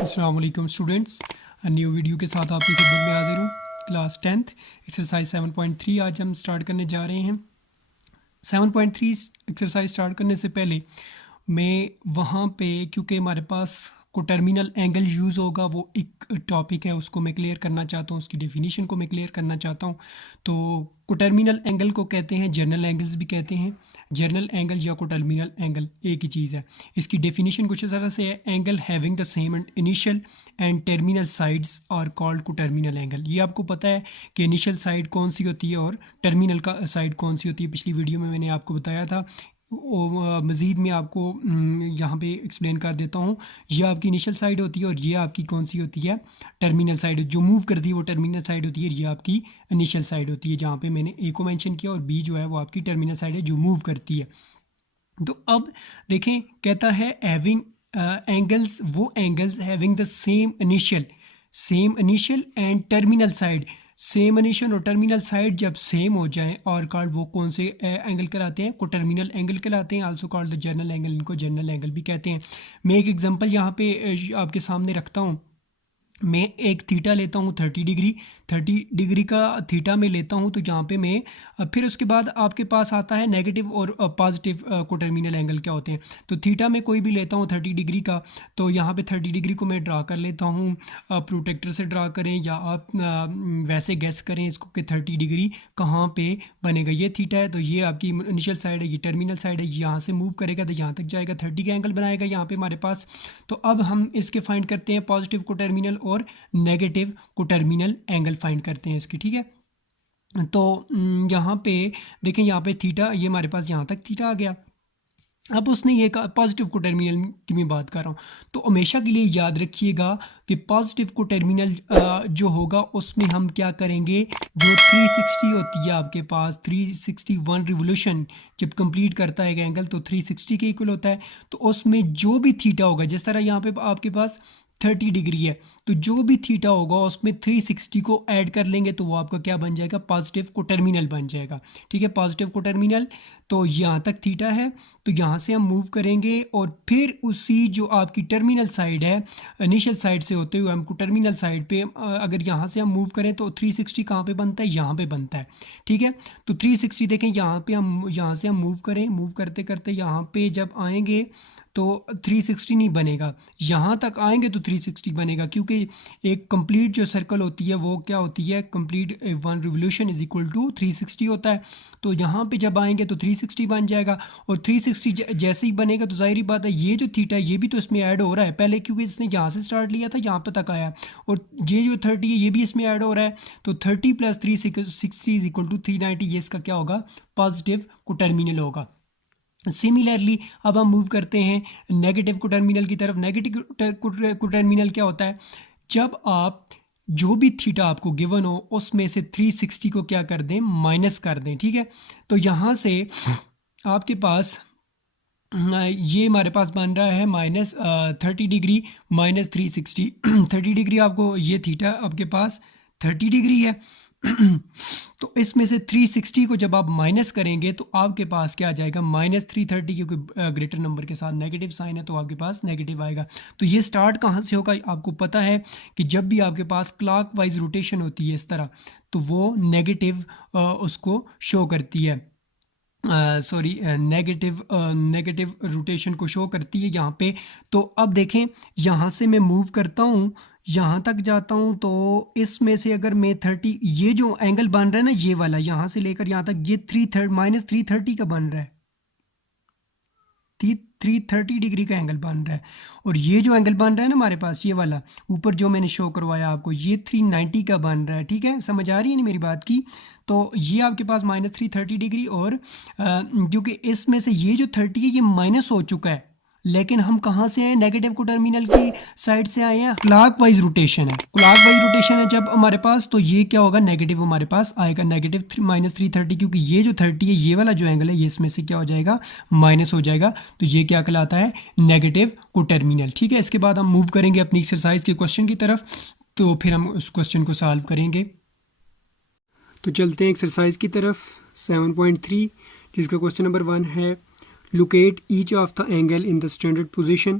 अस्सलाम वालेकुम students, new video के साथ आपकी खिदमत में हाजिर हूँ। क्लास 10th एक्सरसाइज 7.3 आज हम स्टार्ट करने जा रहे हैं। 7.3 एक्सरसाइज स्टार्ट करने से पहले मैं वहाँ पे, क्योंकि हमारे पास को टर्मिनल एंगल यूज़ होगा, वो एक टॉपिक है, उसको मैं क्लियर करना चाहता हूँ, उसकी डेफिनेशन को मैं क्लियर करना चाहता हूँ। तो को टर्मिनल एंगल को कहते हैं, जनरल एंगल्स भी कहते हैं। जनरल एंगल या को टर्मिनल एंगल एक ही चीज़ है। इसकी डेफिनेशन कुछ इस तरह से है: angle having the same initial and terminal sides are called coterminal angle. ये आपको पता है कि इनिशियल साइड कौन सी होती है और टर्मिनल का साइड कौन सी होती है। पिछली वीडियो में मैंने आपको बताया था। मज़ीद में आपको यहाँ पे एक्सप्लेन कर देता हूँ। ये आपकी इनिशियल साइड होती है और ये आपकी कौन सी होती है, टर्मिनल साइड। जो मूव करती है वो टर्मिनल साइड होती है, ये आपकी इनिशियल साइड होती है, जहाँ पे मैंने ए को मेंशन किया, और बी जो है वो आपकी टर्मिनल साइड है जो मूव करती है। तो अब देखें, कहता है हैविंग एंगल्स, वो angles having the same initial and terminal side. Same initial और टर्मिनल साइड जब सेम हो जाएं और कॉल्ड, वो कौन से एंगल कहलाते हैं, को टर्मिनल एंगल कहलाते हैं। Also called the general angle, इनको जनरल एंगल भी कहते हैं। मैं एक एग्जांपल यहाँ पे आपके सामने रखता हूँ। मैं एक थीटा लेता हूँ 30 डिग्री का थीटा में लेता हूँ। तो यहाँ पे मैं फिर उसके बाद आपके पास आता है नेगेटिव और पॉजिटिव को टर्मिनल एंगल क्या होते हैं। तो थीटा में कोई भी लेता हूँ 30 डिग्री का, तो यहाँ पे 30 डिग्री को मैं ड्रा कर लेता हूँ। प्रोटेक्टर से ड्रा करें या आप वैसे गेस करें इसको कि 30 डिग्री कहाँ पे बनेगा। ये थीटा है, तो ये आपकी इनिशियल साइड है, ये टर्मिनल साइड है। यहाँ से मूव करेगा तो यहाँ तक जाएगा, 30 का एंगल बनाएगा यहाँ पे हमारे पास। तो अब हम इसके फाइंड करते हैं पॉजिटिव को टर्मिनल और negative coterminal angle find करते हैं इसकी, ठीक है। तो यहाँ पे देखें, यहाँ पे थीटा, ये हमारे पास यहाँ तक थीटा आ गया। अब उसने ये कहा पॉजिटिव को टर्मिनल की मैं बात कर रहा हूँ, तो हमेशा के लिए याद रखिएगा कि पॉजिटिव को टर्मिनल जो होगा उसमें हम क्या करेंगे, जो 360 होती है आपके पास, 361 रिवोल्यूशन जब कंप्लीट करता है एंगल, तो 360 के इक्वल होता है। तो उसमें जो भी थीटा होगा, जिस तरह यहाँ पे आपके पास 30 डिग्री है, तो जो भी थीटा होगा उसमें 360 को ऐड कर लेंगे, तो वो आपका क्या बन जाएगा, पॉजिटिव को टर्मिनल बन जाएगा, ठीक है। पॉजिटिव को टर्मिनल, तो यहाँ तक थीटा है, तो यहाँ से हम मूव करेंगे और फिर उसी जो आपकी टर्मिनल साइड है, इनिशियल साइड से होते हुए हमको टर्मिनल साइड पे अगर यहाँ से हम मूव करें तो 360 कहाँ पे बनता है, यहाँ पे बनता है, ठीक है। तो 360 देखें, यहाँ पे हम, यहाँ से हम मूव करें, मूव करते करते यहाँ पे जब आएंगे तो 360 नहीं बनेगा, यहाँ तक आएंगे तो 360 बनेगा, क्योंकि एक कंप्लीट जो सर्कल होती है वो क्या होती है, complete 1 revolution is equal to 360 होता है। तो यहाँ पे जब आएंगे तो 360 बन जाएगा, और 360 जैसे ही बनेगा तो जाहिर बात है ये जो थीटा है ये भी तो इसमें ऐड हो रहा है पहले, क्योंकि इसने यहाँ से स्टार्ट लिया था, यहाँ पे तक आया, और ये जो 30 है ये भी इसमें ऐड हो रहा है। तो 30 + 360 इज इक्वल टू 390, ये इसका क्या होगा, पॉजिटिव को टर्मिनल होगा। सिमिलरली अब हम मूव करते हैं नेगेटिव को टर्मिनल की तरफ। नेगेटिव को टर्मिनल क्या होता है, जब आप जो भी थीटा आपको गिवन हो उसमें से 360 को क्या कर दें, माइनस कर दें, ठीक है। तो यहाँ से आपके पास ये हमारे पास बन रहा है -30 डिग्री -360। 30 डिग्री आपको, ये थीटा आपके पास 30 डिग्री है। तो इसमें से 360 को जब आप माइनस करेंगे तो आपके पास क्या आ जाएगा, -330, क्योंकि ग्रेटर नंबर के साथ नेगेटिव साइन है तो आपके पास नेगेटिव आएगा। तो ये स्टार्ट कहाँ से होगा, आपको पता है कि जब भी आपके पास क्लॉकवाइज रोटेशन होती है इस तरह, तो वो नेगेटिव उसको शो करती है, सॉरी नेगेटिव रोटेशन को शो करती है यहाँ पे। तो अब देखें, यहाँ से मैं मूव करता हूँ, यहाँ तक जाता हूँ, तो इसमें से अगर मैं 30, ये जो एंगल बन रहा है ना, ये वाला यहाँ से लेकर यहाँ तक, ये -330 का बन रहा है, 330 डिग्री का एंगल बन रहा है। और ये जो एंगल बन रहा है ना हमारे पास, ये वाला ऊपर जो मैंने शो करवाया आपको, ये 390 का बन रहा है, ठीक है। समझ आ रही है ना मेरी बात की। तो ये आपके पास -330 डिग्री, और क्योंकि इसमें से ये जो 30 है ये माइनस हो चुका है, लेकिन हम कहाँ से आए, नेगेटिव को टर्मिनल की साइड से आए हैं। क्लॉकवाइज रोटेशन है, क्लॉकवाइज रोटेशन है जब हमारे पास, तो ये क्या होगा, नेगेटिव हमारे पास आएगा, -330, क्योंकि ये जो 30 है, ये वाला जो एंगल है, ये इसमें से क्या हो जाएगा, माइनस हो जाएगा। तो ये क्या कहलाता है, नेगेटिव को टर्मिनल, ठीक है। इसके बाद हम मूव करेंगे अपनी एक्सरसाइज के क्वेश्चन की तरफ, तो फिर हम उस क्वेश्चन को सॉल्व करेंगे। तो चलते हैं एक्सरसाइज की तरफ 7.3, जिसका क्वेश्चन नंबर 1 है, locate each of the angle in the standard position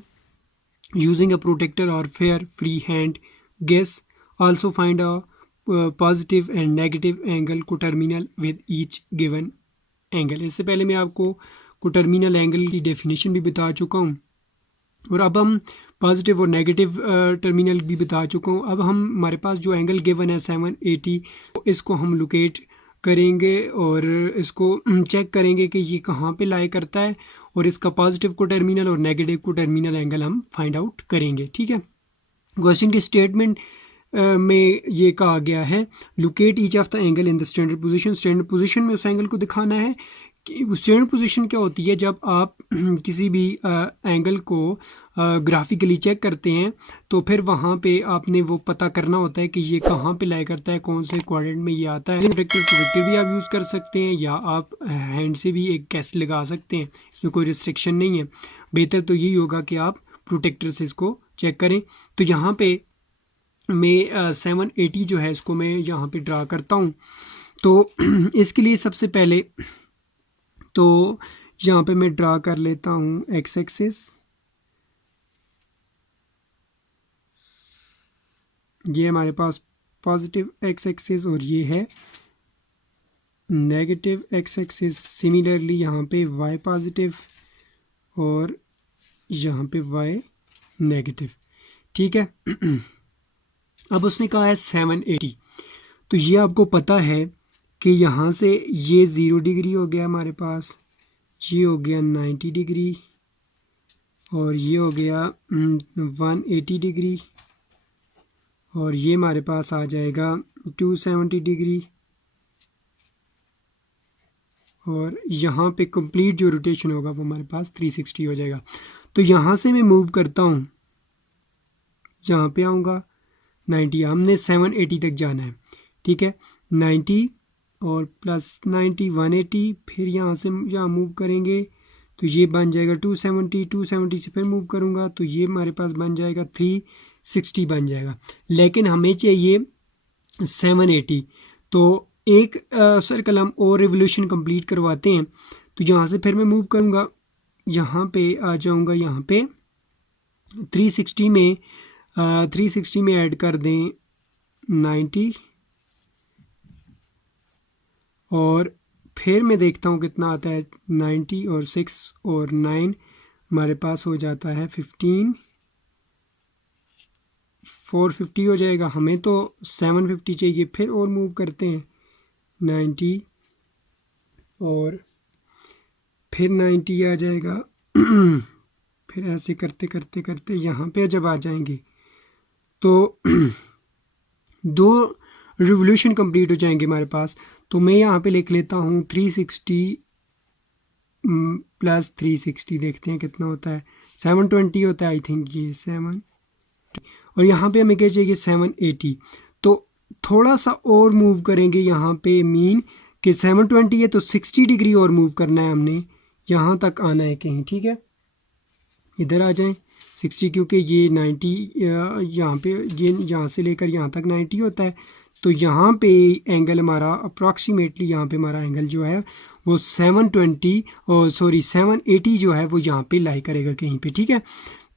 using a protractor or fair free hand guess. Also find a positive and negative angle coterminal with each given angle. इससे पहले मैं आपको coterminal angle की definition भी बता चुका हूँ और अब हम पॉजिटिव और नेगेटिव टर्मिनल भी बता चुका हूँ। अब हम हमारे पास जो एंगल गिवन है 780, इसको हम लोकेट करेंगे और इसको चेक करेंगे कि ये कहाँ पे लाई करता है और इसका पॉजिटिव को टर्मिनल और नेगेटिव को टर्मिनल एंगल हम फाइंड आउट करेंगे। ठीक है, क्वेश्चन की स्टेटमेंट में ये कहा गया है locate each of the angle in the standard position. Standard position में उस एंगल को दिखाना है कि स्टैंडर्ड पोजीशन क्या होती है। जब आप किसी भी एंगल को ग्राफिकली चेक करते हैं तो फिर वहाँ पे आपने वो पता करना होता है कि ये कहाँ पे लाई करता है, कौन से क्वाड्रेंट में ये आता है। प्रोजेक्टर भी आप यूज़ कर सकते हैं या आप हैंड से भी एक गेस लगा सकते हैं, इसमें कोई रिस्ट्रिक्शन नहीं है। बेहतर तो यही होगा कि आप प्रोटेक्टर से इसको चेक करें। तो यहाँ पे मैं 780 जो है इसको मैं यहाँ पे ड्रा करता हूँ। तो इसके लिए सबसे पहले तो यहाँ पे मैं ड्रा कर लेता हूँ एक्स एक्सिस, ये हमारे पास पॉजिटिव एक्स एक्सिस और ये है नेगेटिव एक्स एक्सिस। सिमिलरली यहाँ पे वाई पॉजिटिव और यहाँ पे वाई नेगेटिव। ठीक है, अब उसने कहा है 780, तो ये आपको पता है कि यहाँ से ये 0 डिग्री हो गया हमारे पास, ये हो गया 90 डिग्री और ये हो गया 180 डिग्री और ये हमारे पास आ जाएगा 270 डिग्री और यहाँ पे कंप्लीट जो रोटेशन होगा वो हमारे पास 360 हो जाएगा। तो यहाँ से मैं मूव करता हूँ, यहाँ पे आऊँगा 90, हमने 780 तक जाना है। ठीक है, 90 और प्लस 90 180, फिर यहाँ से यहाँ मूव करेंगे तो ये बन जाएगा 270, 270 से फिर मूव करूँगा तो ये हमारे पास बन जाएगा 360 बन जाएगा। लेकिन हमें चाहिए 780, तो एक सर्कल हम और रिवोल्यूशन कंप्लीट करवाते हैं। तो यहाँ से फिर मैं मूव करूँगा, यहाँ पे आ जाऊँगा, यहाँ पे 360 में ऐड कर दें 90 और फिर मैं देखता हूँ कितना आता है। 90 और 6 और 9 हमारे पास हो जाता है 15, 450 हो जाएगा। हमें तो 750 चाहिए। फिर और मूव करते हैं 90 और फिर 90 आ जाएगा। फिर ऐसे करते करते करते यहाँ पे जब आ जाएंगे तो 2 रिवोल्यूशन कंप्लीट हो जाएंगे हमारे पास। तो मैं यहाँ पे लिख लेता हूँ 360 प्लस 360, देखते हैं कितना होता है। 720 होता है आई थिंक, ये 7 और यहाँ पे हमें क्या चाहिए 780। तो थोड़ा सा और मूव करेंगे यहाँ पे, मीन कि 720 है तो 60 डिग्री और मूव करना है हमने, यहाँ तक आना है कहीं। ठीक है, इधर आ जाएं 60, क्योंकि ये 90 यहाँ पे ये यहाँ से लेकर यहाँ तक 90 होता है। तो यहाँ पे एंगल हमारा अप्रॉक्सीमेटली, यहाँ पे हमारा एंगल जो है वो 720 और 780 जो है वो यहाँ पे लाई करेगा कहीं पे। ठीक है,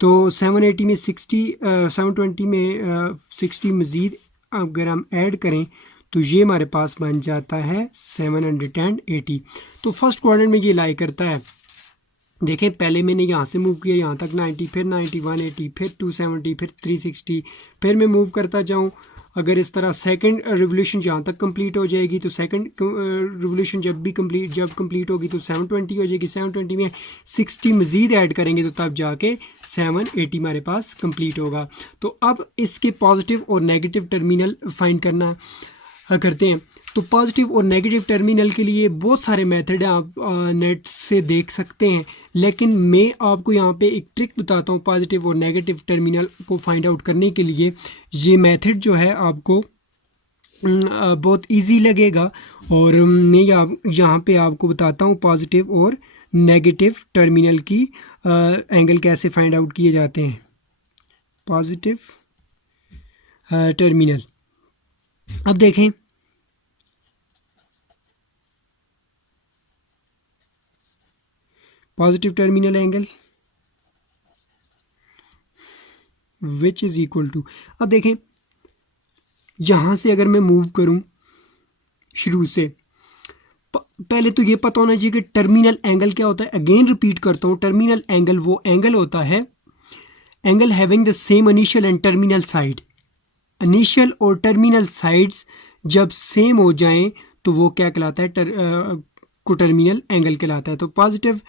तो 780 में 720 में 60 मज़ीद अगर हम ऐड करें तो ये हमारे पास बन जाता है 780। तो फर्स्ट क्वाड्रेंट में ये लाई करता है। देखें, पहले मैंने यहाँ से मूव किया यहाँ तक 90, फिर 90, 180, फिर 270, फिर 360, फिर मैं मूव करता जाऊँ। अगर इस तरह सेकंड रिवोल्यूशन यहाँ तक कंप्लीट हो जाएगी तो सेकंड रिवोल्यूशन जब कंप्लीट होगी तो 720 हो जाएगी। 720 में 60 मज़ीद ऐड करेंगे तो तब जाके 780 हमारे पास कंप्लीट होगा। तो अब इसके पॉजिटिव और नेगेटिव टर्मिनल फाइंड करना करते हैं। तो पॉजिटिव और नेगेटिव टर्मिनल के लिए बहुत सारे मेथड हैं, आप नेट से देख सकते हैं, लेकिन मैं आपको यहाँ पे एक ट्रिक बताता हूँ पॉजिटिव और नेगेटिव टर्मिनल को फाइंड आउट करने के लिए। ये मेथड जो है आपको बहुत इजी लगेगा और मैं यहाँ पे आपको बताता हूँ पॉजिटिव और नेगेटिव टर्मिनल की एंगल कैसे फाइंड आउट किए जाते हैं। पॉजिटिव टर्मिनल, अब देखें positive terminal angle, which is equal to, अब देखें यहाँ से अगर मैं मूव करूँ शुरू से, पहले तो ये पता होना चाहिए कि टर्मिनल एंगल क्या होता है। अगेन रिपीट करता हूँ, टर्मिनल एंगल वो एंगल होता है, angle having the same initial and terminal side. Initial और टर्मिनल साइड्स जब सेम हो जाएं तो वो क्या कहलाता है, कोटर्मिनल एंगल कहलाता है। तो पॉजिटिव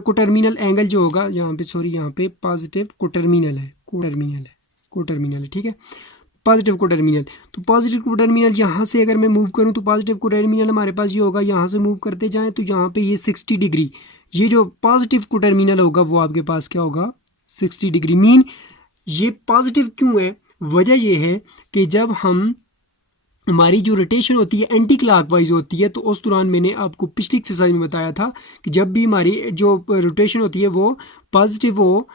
कोटर्मिनल एंगल जो होगा यहाँ पे, सॉरी यहाँ पे पॉजिटिव कोटर्मिनल है, कोटर्मिनल है, ठीक है, पॉजिटिव कोटर्मिनल। तो पॉजिटिव कोटर्मिनल यहाँ से अगर मैं मूव करूँ तो पॉजिटिव कोटर्मिनल हमारे पास ये होगा, यहाँ से मूव करते जाएं तो यहाँ पे ये 60 डिग्री, ये जो पॉजिटिव कोटर्मिनल होगा वो आपके पास क्या होगा 60 डिग्री। मीन ये पॉजिटिव क्यों है, वजह ये है कि जब हमारी जो रोटेशन होती है एंटी क्लॉकवाइज होती है, तो उस दौरान मैंने आपको पिछली एक्सरसाइज में बताया था कि जब भी हमारी जो रोटेशन होती है वो पॉजिटिव हो,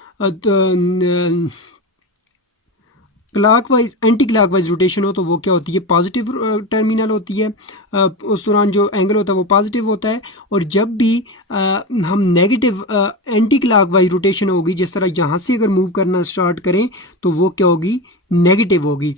क्लॉकवाइज एंटी क्लॉकवाइज रोटेशन हो तो वो क्या होती है, पॉजिटिव टर्मिनल होती है। उस दौरान जो एंगल होता है वो पॉजिटिव होता है। और जब भी हम नेगेटिव एंटी क्लॉकवाइज रोटेशन होगी, जिस तरह यहाँ से अगर मूव करना स्टार्ट करें तो वो क्या होगी, नेगेटिव होगी।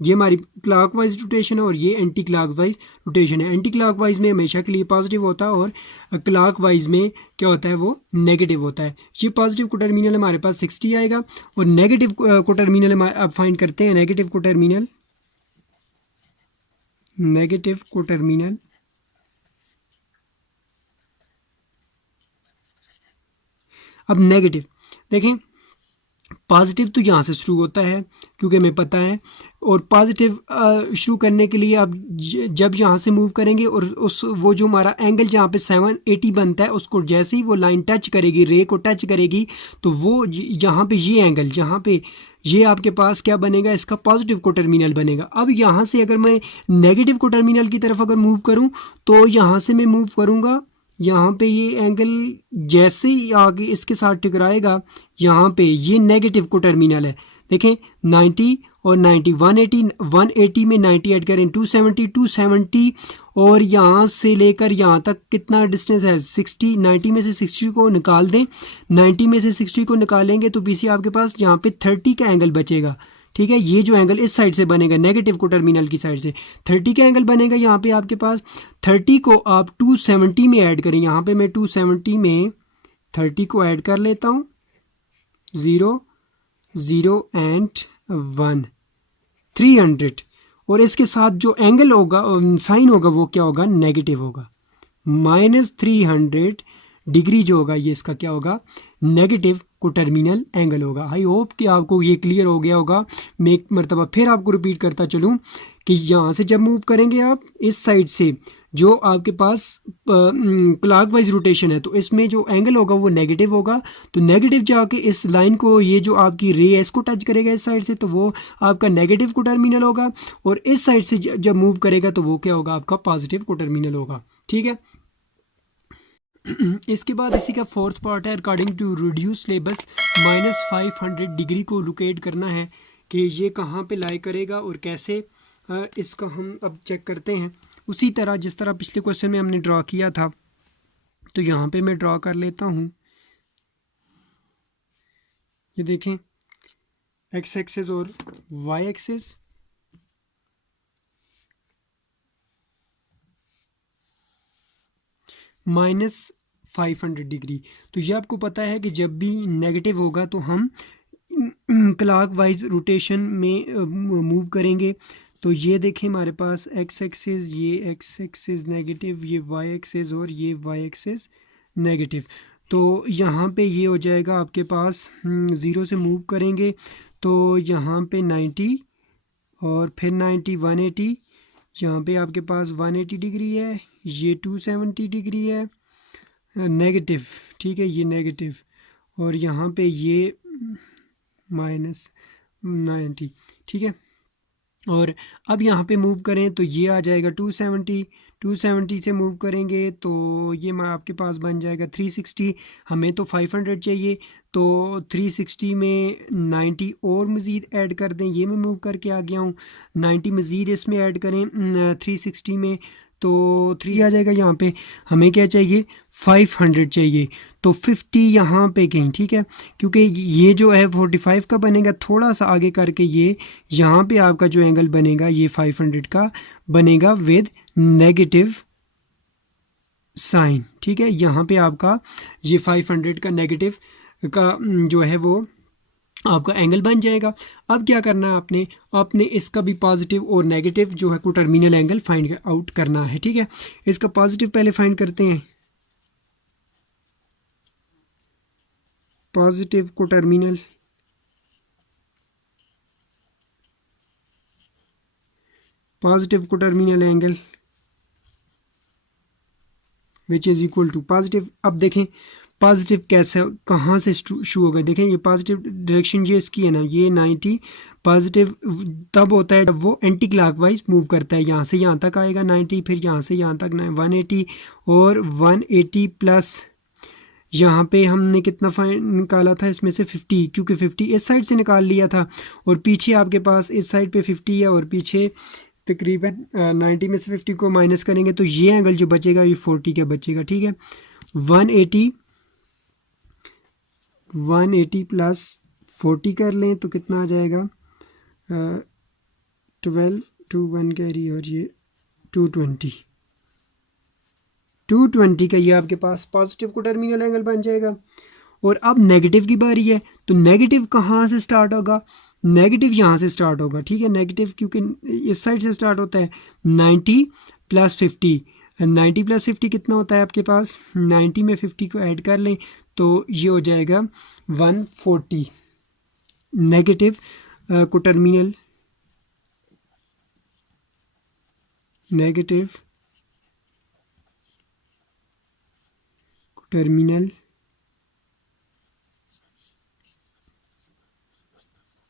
ये हमारी क्लॉकवाइज रोटेशन है और ये एंटी क्लॉकवाइज रोटेशन है। एंटी क्लॉकवाइज में हमेशा के लिए पॉजिटिव होता है और क्लॉकवाइज में क्या होता है, वो नेगेटिव होता है। ये पॉजिटिव कोटर्मिनल हमारे पास 60 आएगा और नेगेटिव कोटर्मिनल अब फाइंड करते हैं। नेगेटिव कोटर्मिनल अब नेगेटिव देखें, पॉजिटिव तो यहाँ से शुरू होता है क्योंकि हमें पता है, और पॉजिटिव शुरू करने के लिए अब जब यहाँ से मूव करेंगे और उस वो जो हमारा एंगल जहाँ पे 780 बनता है उसको जैसे ही वो लाइन टच करेगी, रे को टच करेगी, तो वो यहाँ पे ये एंगल जहाँ पे ये आपके पास क्या बनेगा, इसका पॉजिटिव कोटर्मिनल बनेगा। अब यहाँ से अगर मैं नेगेटिव कोटर्मिनल की तरफ अगर मूव करूँ तो यहाँ से मैं मूव करूँगा, यहाँ पे ये एंगल जैसे ही आगे इसके साथ टकराएगा, यहाँ पे ये नेगेटिव कोटर्मिनल है। देखें 90 और 90, 180 में 90 ऐड करें 270 और यहाँ से लेकर यहाँ तक कितना डिस्टेंस है 60, 90 में से 60 को निकाल दें, 90 में से 60 को निकालेंगे तो पीछे आपके पास यहाँ पे 30 का एंगल बचेगा। ठीक है, ये जो एंगल इस साइड से बनेगा नेगेटिव कोटर्मिनल की साइड से 30 का एंगल बनेगा। यहाँ पे आपके पास 30 को आप 270 में ऐड करें, यहाँ पे मैं 270 में 30 को ऐड कर लेता हूँ, 0 0 एंड 1 300, और इसके साथ जो एंगल होगा साइन होगा वो क्या होगा, नेगेटिव होगा, -300 डिग्री जो होगा ये इसका क्या होगा, नेगेटिव कोटर्मिनल एंगल होगा। आई होप कि आपको ये क्लियर हो गया होगा। मैं एक मरतबा फिर आपको रिपीट करता चलूँ कि यहाँ से जब मूव करेंगे आप इस साइड से, जो आपके पास क्लॉकवाइज रोटेशन है, तो इसमें जो एंगल होगा वो नेगेटिव होगा। तो नेगेटिव जाके इस लाइन को, ये जो आपकी रे है इसको टच करेगा इस साइड से, तो वो आपका नेगेटिव कोटर्मिनल होगा, और इस साइड से जब मूव करेगा तो वो क्या होगा, आपका पॉजिटिव कोटर्मिनल होगा। ठीक है, इसके बाद इसी का फोर्थ पार्ट है, अकॉर्डिंग टू रिड्यूस लेबस -500 डिग्री को लोकेट करना है कि ये कहाँ पे लाई करेगा और कैसे इसका हम अब चेक करते हैं। उसी तरह जिस तरह पिछले क्वेश्चन में हमने ड्रॉ किया था, तो यहाँ पे मैं ड्रॉ कर लेता हूँ। ये देखें एक्स एक्सिस और वाई एक्सिस, -500 डिग्री। तो ये आपको पता है कि जब भी नेगेटिव होगा तो हम क्लॉकवाइज रोटेशन में मूव करेंगे। तो ये देखें हमारे पास एक्स एक्सिस, ये एक्स एक्सिस नेगेटिव, ये वाई एक्सिस और ये वाई एक्सिस नेगेटिव। तो यहाँ पे ये हो जाएगा आपके पास 0 से मूव करेंगे तो यहाँ पे 90 और फिर 90 180, यहाँ पे आपके पास 180 डिग्री है, ये 270 डिग्री है नेगेटिव। ठीक है, ये नेगेटिव, और यहाँ पे ये -90। ठीक है, और अब यहाँ पे मूव करें तो ये आ जाएगा 270 से मूव करेंगे तो ये आपके पास बन जाएगा 360। हमें तो 500 चाहिए, तो 360 में 90 और मज़ीद ऐड कर दें। ये मैं मूव करके आ गया हूँ, 90 मज़ीद इसमें ऐड करें 360 में, तो 3 आ जाएगा। यहाँ पे हमें क्या चाहिए, 500 चाहिए, तो 50 यहाँ पे कहीं, ठीक है, क्योंकि ये जो है 45 का बनेगा, थोड़ा सा आगे करके ये यहाँ पे आपका जो एंगल बनेगा ये 500 का बनेगा विद नेगेटिव साइन, ठीक है। यहाँ पे आपका ये 500 का नेगेटिव का जो है वो आपका एंगल बन जाएगा। अब क्या करना है आपने, आपने इसका भी पॉजिटिव और नेगेटिव जो है को टर्मिनल एंगल फाइंड आउट करना है, ठीक है। इसका पॉजिटिव पहले फाइंड करते हैं, positive coterminal, positive coterminal angle which is equal to positive. अब देखें पॉजिटिव कैसे कहाँ से शुरू होगा, देखें ये पॉजिटिव डायरेक्शन ये इसकी है ना, ये 90 पॉजिटिव तब होता है जब वो एंटी क्लॉकवाइज मूव करता है, यहाँ से यहाँ तक आएगा 90, फिर यहाँ से यहाँ तक 180 और 180 प्लस यहाँ पे हमने कितना फाइन निकाला था इसमें से 50, क्योंकि 50 इस साइड से निकाल लिया था और पीछे आपके पास इस साइड पे 50 है और पीछे तकरीबन 90 में से 50 को माइनस करेंगे तो ये एंगल जो बचेगा ये 40 का बचेगा, ठीक है। 180 प्लस 40 कर लें तो कितना आ जाएगा, 12 टू 1 कैरी और ये 220 का ये आपके पास पॉजिटिव को टर्मिनल एंगल बन जाएगा। और अब नेगेटिव की बारी है, तो नेगेटिव कहाँ से स्टार्ट होगा, नेगेटिव यहाँ से स्टार्ट होगा, ठीक है। नेगेटिव क्योंकि इस साइड से स्टार्ट होता है, 90 प्लस 50, 90 प्लस 50 कितना होता है आपके पास, 90 में 50 को ऐड कर लें तो ये हो जाएगा 140। Negative coterminal, negative terminal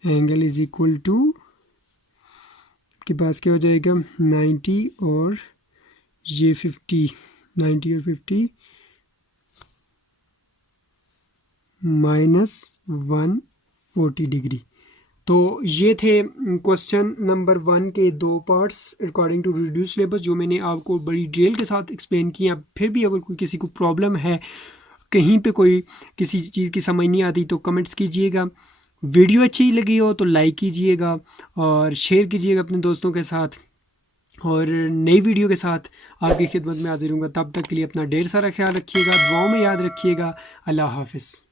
angle is equal to आपके पास क्या हो जाएगा 90 और ये 50, 90 और 50 माइनस 140 डिग्री। तो ये थे क्वेश्चन नंबर 1 के 2 parts according to reduce syllabus, जो मैंने आपको बड़ी डिटेल के साथ एक्सप्लेन किया। फिर भी अगर कोई किसी को प्रॉब्लम है, कहीं पे कोई किसी चीज़ की समझ नहीं आती तो कमेंट्स कीजिएगा। वीडियो अच्छी लगी हो तो लाइक कीजिएगा और शेयर कीजिएगा अपने दोस्तों के साथ, और नई वीडियो के साथ आपकी खिदमत में हाजिर हूँगा। तब तक के लिए अपना ढेर सारा ख्याल रखिएगा, दुआओं में याद रखिएगा। अल्लाह हाफिज़।